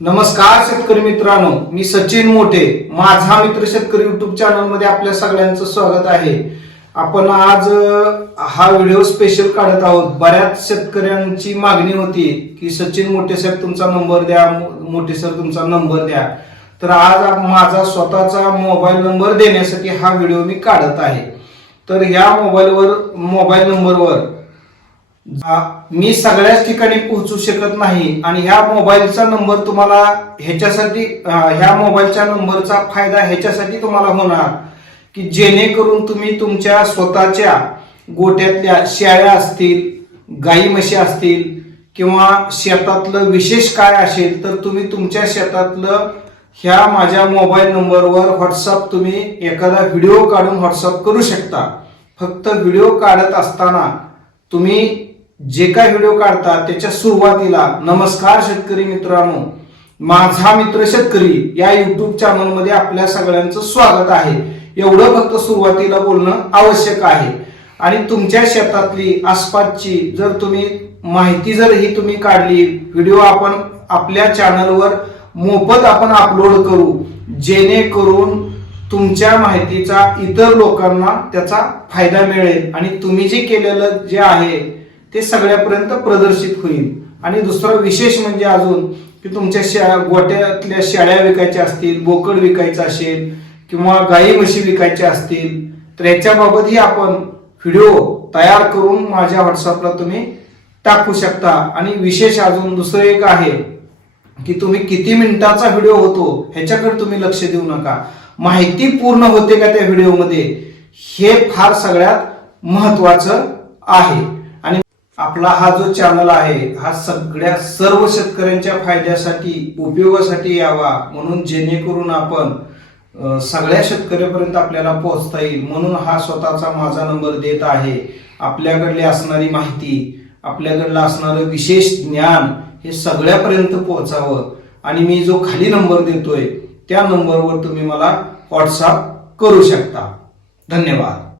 नमस्कार शेतकरी मित्रांनो मी सचिन मोठे माझा मित्र शेतकरी युट्यूब चॅनलमध्ये आपल्या सगळ्यांचं स्वागत आहे. आपण आज हा व्हिडिओ स्पेशल काढत आहोत. बऱ्याच शेतकऱ्यांची मागणी होती की सचिन मोठे साहेब तुमचा नंबर द्या मोठे सर तुमचा नंबर द्या. तर आज माझा स्वतःचा मोबाईल नंबर देण्यासाठी हा व्हिडिओ मी काढत आहे. तर ह्या मोबाईलवर मोबाईल नंबरवर मी सगळ्याच ठिकाणी पोहोचू शकत नाही आणि ह्या मोबाईलचा नंबर तुम्हाला ह्याच्यासाठी ह्या मोबाईलच्या नंबरचा फायदा ह्याच्यासाठी तुम्हाला होणार की जेणेकरून तुम्ही तुमच्या स्वतःच्या गोट्यातल्या शेळ्या असतील गाई म्हशी असतील किंवा शेतातलं विशेष काय असेल तर तुम्ही तुमच्या शेतातलं ह्या माझ्या मोबाईल नंबरवर व्हॉट्सअप तुम्ही एखादा व्हिडिओ काढून व्हॉट्सअप करू शकता. फक्त व्हिडिओ काढत असताना तुम्ही जे काय व्हिडिओ काढता त्याच्या सुरुवातीला नमस्कार शेतकरी मित्रांनो माझा मित्र शेतकरी या युट्यूब चॅनलमध्ये आपल्या सगळ्यांचं स्वागत आहे. एवढं फक्त सुरुवातीला बोलणं आवश्यक आहे. आणि तुमच्या शेतातली आसपासची जर तुम्ही माहिती जर ही तुम्ही काढली व्हिडिओ आपण आपल्या चॅनलवर मोफत आपण अपलोड करू जेणेकरून तुमच्या माहितीचा इतर लोकांना त्याचा फायदा मिळेल. आणि तुम्ही जे केलेलं जे आहे ते सगळ्यापर्यंत प्रदर्शित होईल. आणि दुसरं विशेष म्हणजे अजून की तुमच्या शा गोट्यातल्या शेळ्या विकायच्या असतील बोकड विकायचं असेल किंवा गाई म्हशी विकायच्या असतील तर याच्याबाबतही आपण व्हिडिओ तयार करून माझ्या व्हॉट्सअपला तुम्ही टाकू शकता. आणि विशेष अजून दुसरं एक आहे की तुम्ही किती मिनिटाचा व्हिडिओ होतो ह्याच्याकडे तुम्ही लक्ष देऊ नका. माहिती पूर्ण होते का त्या व्हिडिओमध्ये हे फार सगळ्यात महत्वाचं आहे. आपला हा जो चॅनल आहे हा सगळ्या सर्व शेतकऱ्यांच्या फायद्यासाठी उपयोगासाठी यावा म्हणून जेणेकरून आपण सगळ्या शेतकऱ्यापर्यंत आपल्याला पोहोचता येईल म्हणून हा स्वतःचा माझा नंबर देत आहे. आपल्याकडली असणारी माहिती आपल्याकडलं असणारं विशेष ज्ञान हे सगळ्यापर्यंत पोहोचावं. आणि मी जो खाली नंबर देतोय त्या नंबरवर तुम्ही मला व्हॉट्सअप करू शकता. धन्यवाद.